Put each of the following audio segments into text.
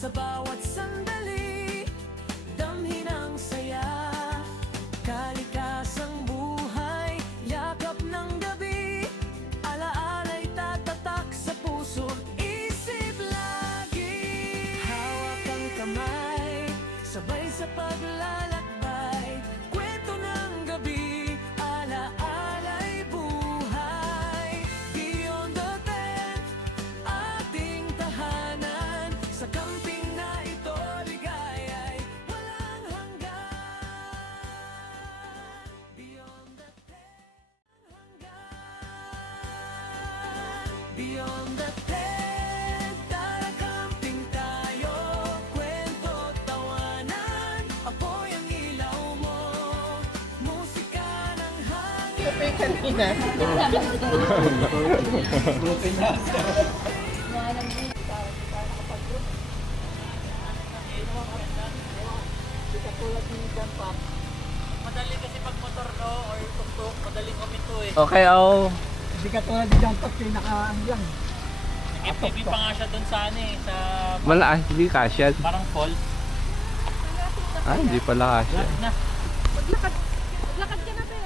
sa bawat sandali, damhin ang saya, kalikasang buhay, yakap ng gabi, alaala'y tatatak sa puso, isip lagi. Hawak ang kamay, sabay sa paglalakbay, kwento ng gabi, alaala'y buhay. Beyond the tent, ating tahanan, sa camping na ito, ligaya'y walang hanggan. Beyond the tent, beyond the tent, tara camping tayo, kwento, tawanan, apoy ang ilaw mo, musika ng hangin. Ito yung kanina. Madali kasi pag motor no or tuktok, madaling kuminto eh. Okay, oh. Hindi ka tulad ni John Pop, pinaka-ano lang. FPV pa nga siya dun sa ano eh, sa Wala, hindi kasya. parang fall. Hindi pala kasya. Lahat na. Lakad ka na, be.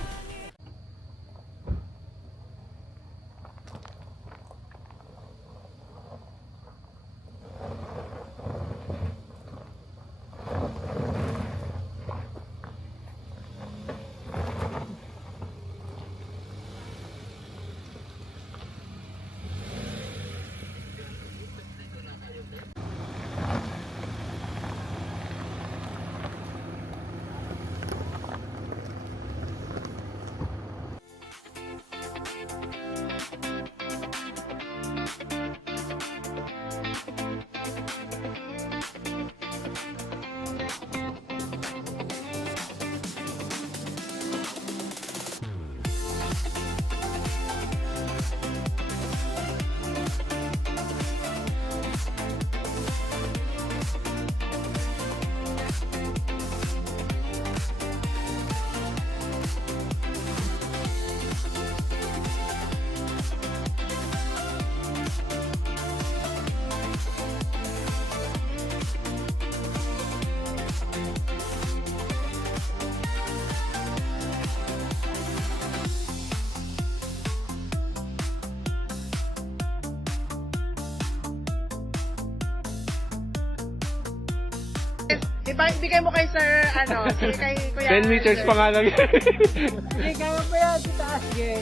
Ibigay mo kay Sir, kay Kuya. 10 meters pa nga lang yan. Hindi, kaya pa yan, sa taas, Gay.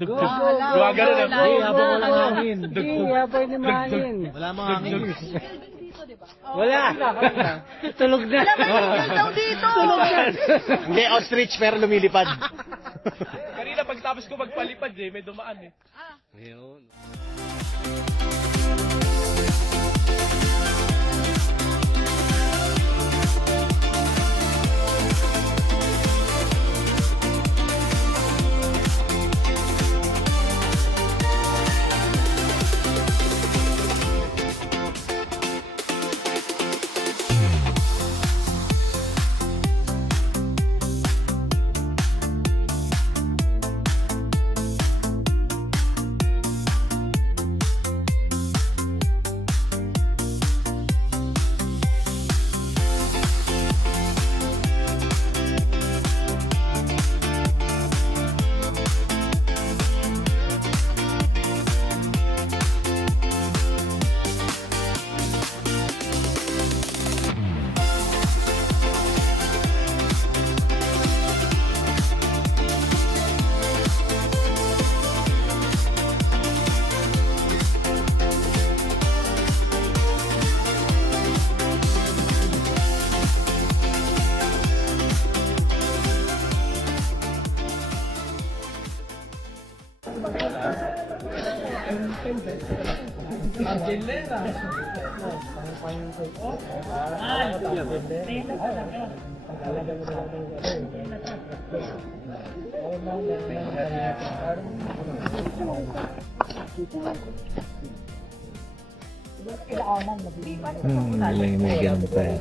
Dugtug. Gumagano na. Hindi, habang walang hangin. Hindi, habang hindi mahangin. Wala mga hangin. Wala. Tulog na. Dito. Tulog na. Hindi, ostrich pero lumilipad. Kanina pagtapos ko magpalipad may dumaan eh. Ayun. May ganun pa yan.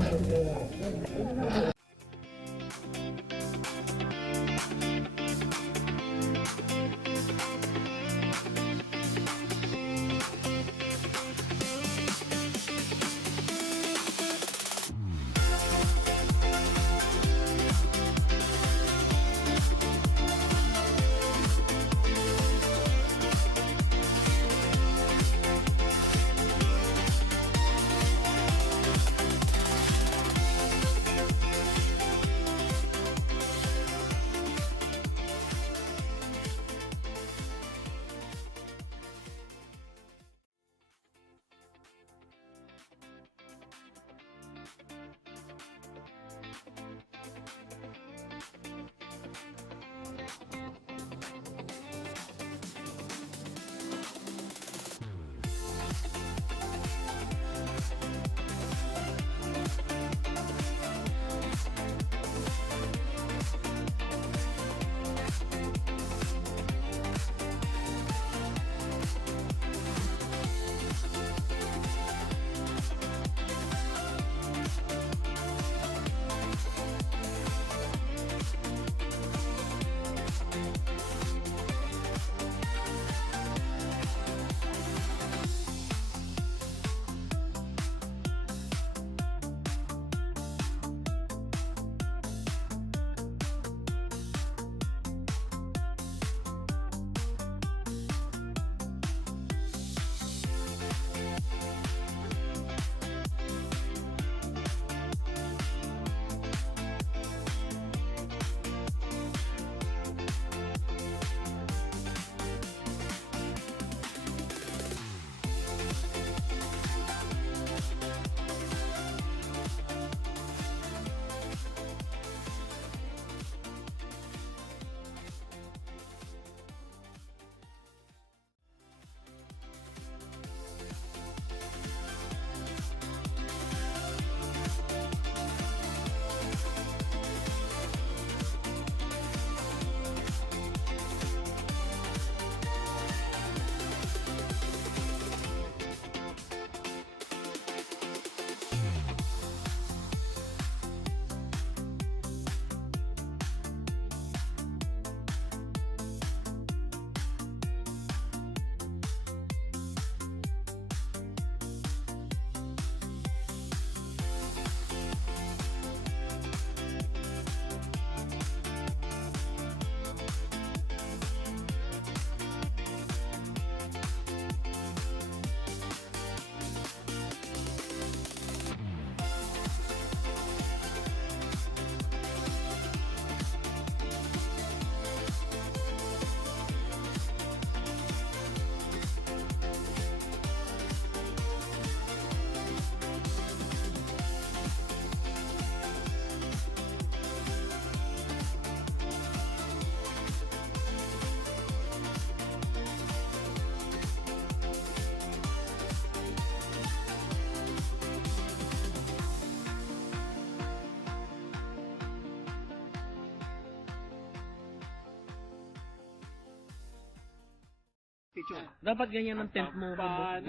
Dapat ganyan ang tent mo. Okay,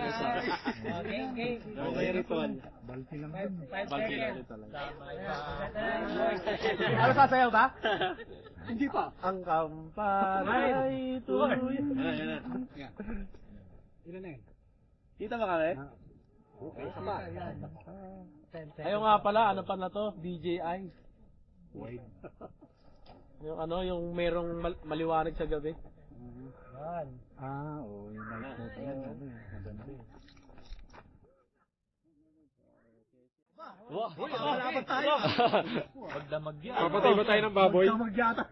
ritual. Balti lang talaga. Ano sasayaw ba? Hindi pa. Ang kampanay tuloy. Ilan na yun? Kita ba kami? Okay, sama. Ayaw nga pala, ano pa na to? DJI. Wide. Yung ano, yung merong maliwanag sa gabi. Yan. Oo, yung night mode yan. Maganda eh. Wala tayo. Magdamag yan. Papatay ba tayo ng baboy? Magdamag yata.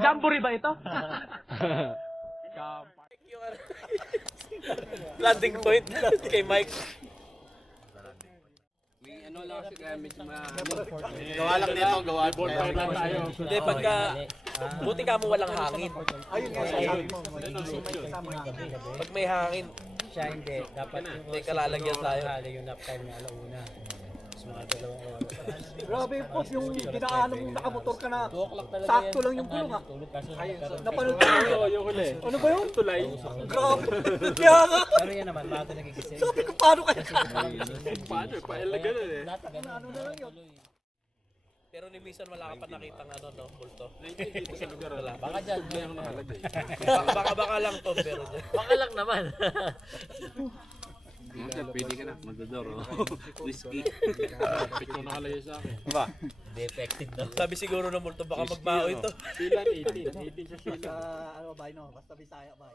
Jamboree ba ito? Landing point kay Mike. Gawa lang nito, gawa. Hindi, pagka... Buti ka mo walang hangin. Ayun nga, sabi mo. Pag may hangin, Siya hindi. Dapat yung may kalalagyan tayo. yung nap time na alauna. Mas mga dalawang oras. Grabe po, yung dinaanan mong nakamotor ka na. Sakto lang yung gulong ha. Napanood ko yun. Yung huli. Ano ba yun? Tulay. Grabe. Kaya nga. Pero yan naman, bago nagigising. Sabi ko, paano kaya? Paano? Paelaga na eh. Ano na lang yun? pero ni minsan wala ka pa nakitang ano, no, multo. Dito sa lugar. Wala. Baka dyan. May ang nakalagay. Baka lang to, pero dyan. Baka lang naman. Pwede ka na, magdodor. Whiskey. Pito nakalagay sa akin. Ba? Defective daw. Sabi siguro ng multo, baka magbaho ito. Silan 18. 18 sa silan. Ano ba no? Basta Bisaya ba?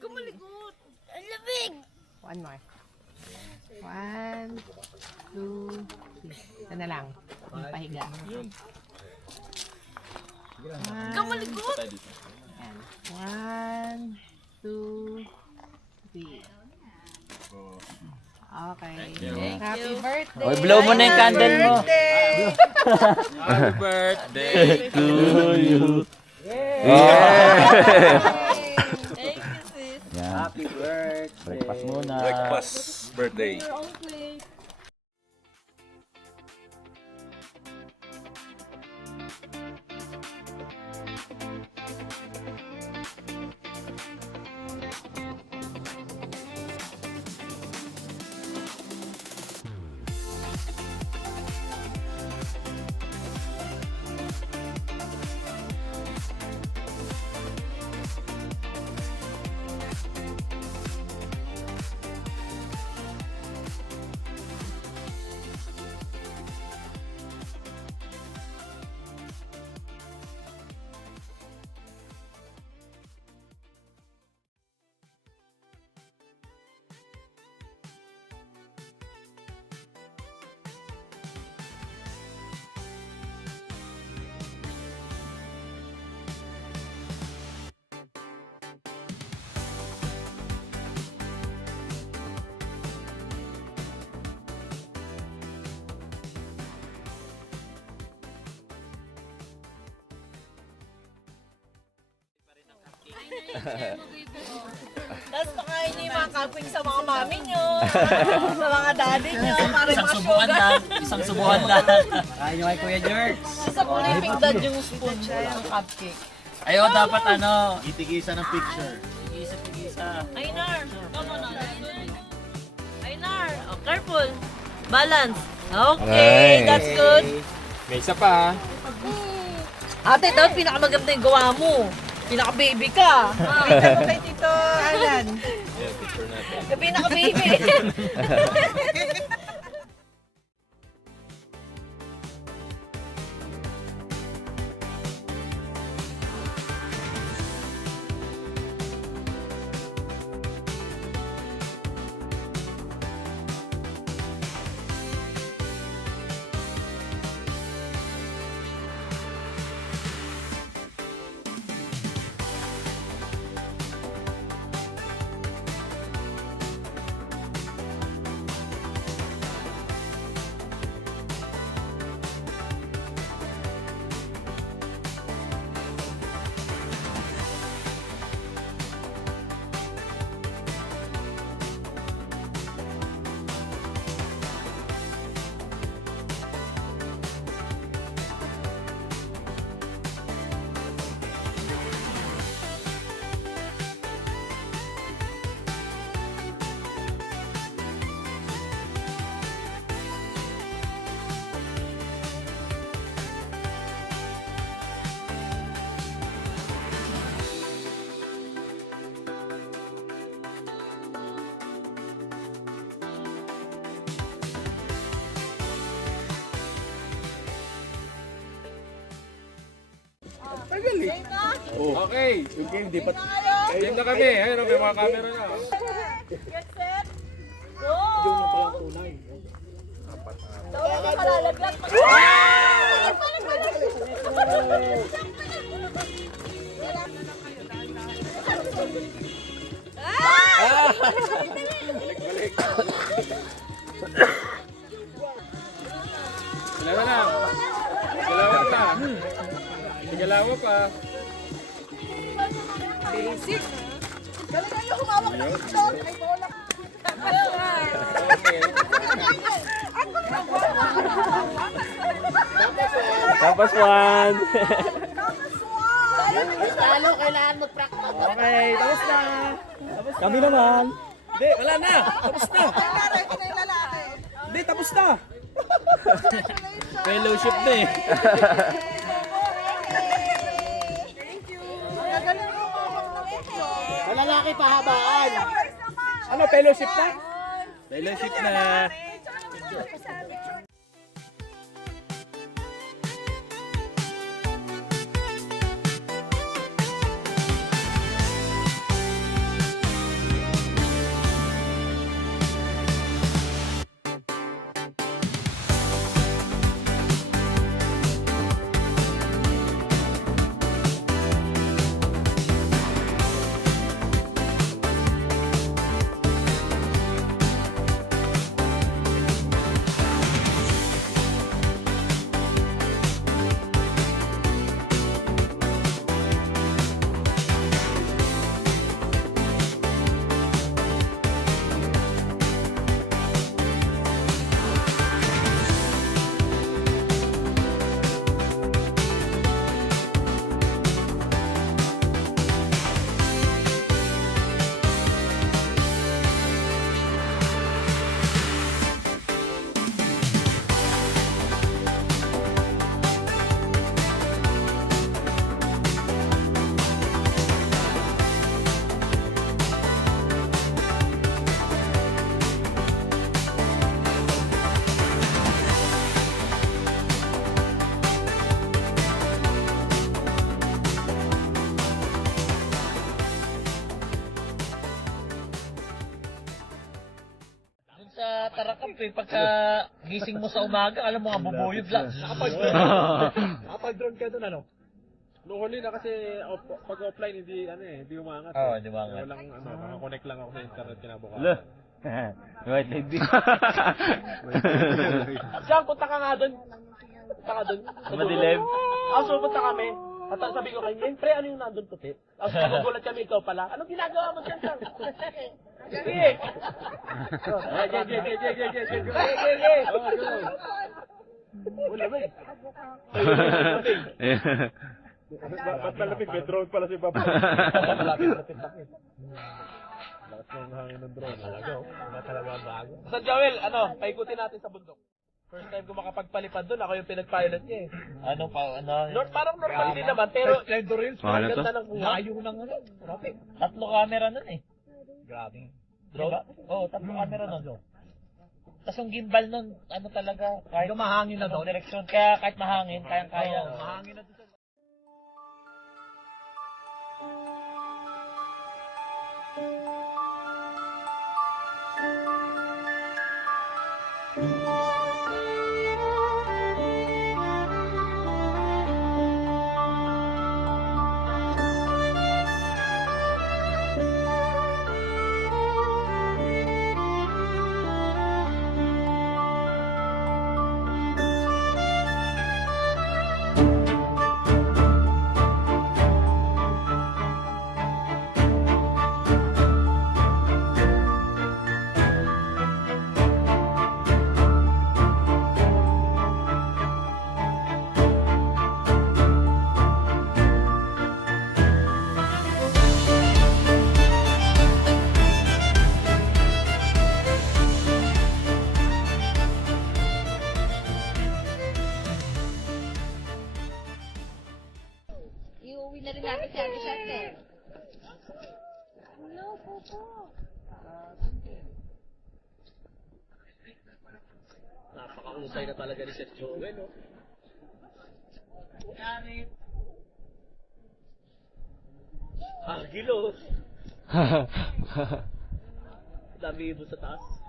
Kumaligot! Ang lamig! One more. 1, 2, 3. Ito na lang. Yung pahiga. Kumaligot! 1, 2, 3. Okay. Happy birthday. Oy, blow mo na yung candle mo. Happy birthday to you. Thank you, sis. Yan. Happy birthday. Breakfast muna. Breakfast birthday. Tapos pakain niyo yung mga kapwing sa mga mami niyo, sa mga daddy niyo, para Isang mas subuhan sugar. lang. Isang subuhan lang. Kain nyo kay Kuya Jerks. Sa puliping dad yung spoon siya, yung cupcake. Ayo, dapat ano. Itigisa ng picture. Tigisa. Aynar, come on. Aynar, oh, careful. Balance. Okay, that's good. May isa pa. Ate, dapat pinakamaganda yung gawa mo. Pinaka-baby ka. Kita mo kay Tito Alan. Yeah, picture natin. Yung pinaka-baby. Okay. Okay, di pa. Game na kami. Ayun, may mga camera na. Get set. Go! Yung na palang tunay. Daw ka malalaglag. Dalawa na. Dalawa pa. Dalawa pa. Basic. Galing yung humawak ng ito. Ay, bola. Okay. Tapos one. Talo, kailangan mag-practice. Okay, tapos na. Kami naman. Hindi, wala na. Tapos na. Hindi, tapos na. Fellowship na eh. Sa lalaki pahabaan. Ano, fellowship na? Fellowship na. tuwing pagka gising mo sa umaga, alam mo nga bubuyog lang. Nakapag-drone ka doon, ano? Nung huli na kasi pag offline hindi hindi umangat. Oo, hindi umangat. Walang nakakonect lang ako sa internet kinabukasan. Wala. White lady. Diyan, punta ka nga doon. Punta ka doon. Madilim. So punta kami. At sabi ko kanya, pre, ano yung nandun puti? Tapos magugulat kami, ikaw pala. Anong ginagawa mo dyan, Sam? Sige! Wala ba eh? Ba't malamig? May drone pala si Baba. Malapit na lapit. Lakas ng hangin ng drone. Talaga, talaga bago. Sa Joel, paikutin natin sa bundok. First time ko makapagpalipad doon, ako yung pinag-pilot niya eh. Parang normal din naman, pero ang ganda ng layo ng traffic. 3 camera nun eh. Grabe. Drone? Oo, 3 camera nun. Tapos yung gimbal nun, talaga, kahit mahangin na anong doon. direksyon, kaya kahit mahangin, kayang-kaya. Mahangin na doon. Iuwi na rin natin si Ate Shante. Hello, Popo. Napakahusay na talaga ni Sir Joel, no? Hagilo. Dami ibo sa taas.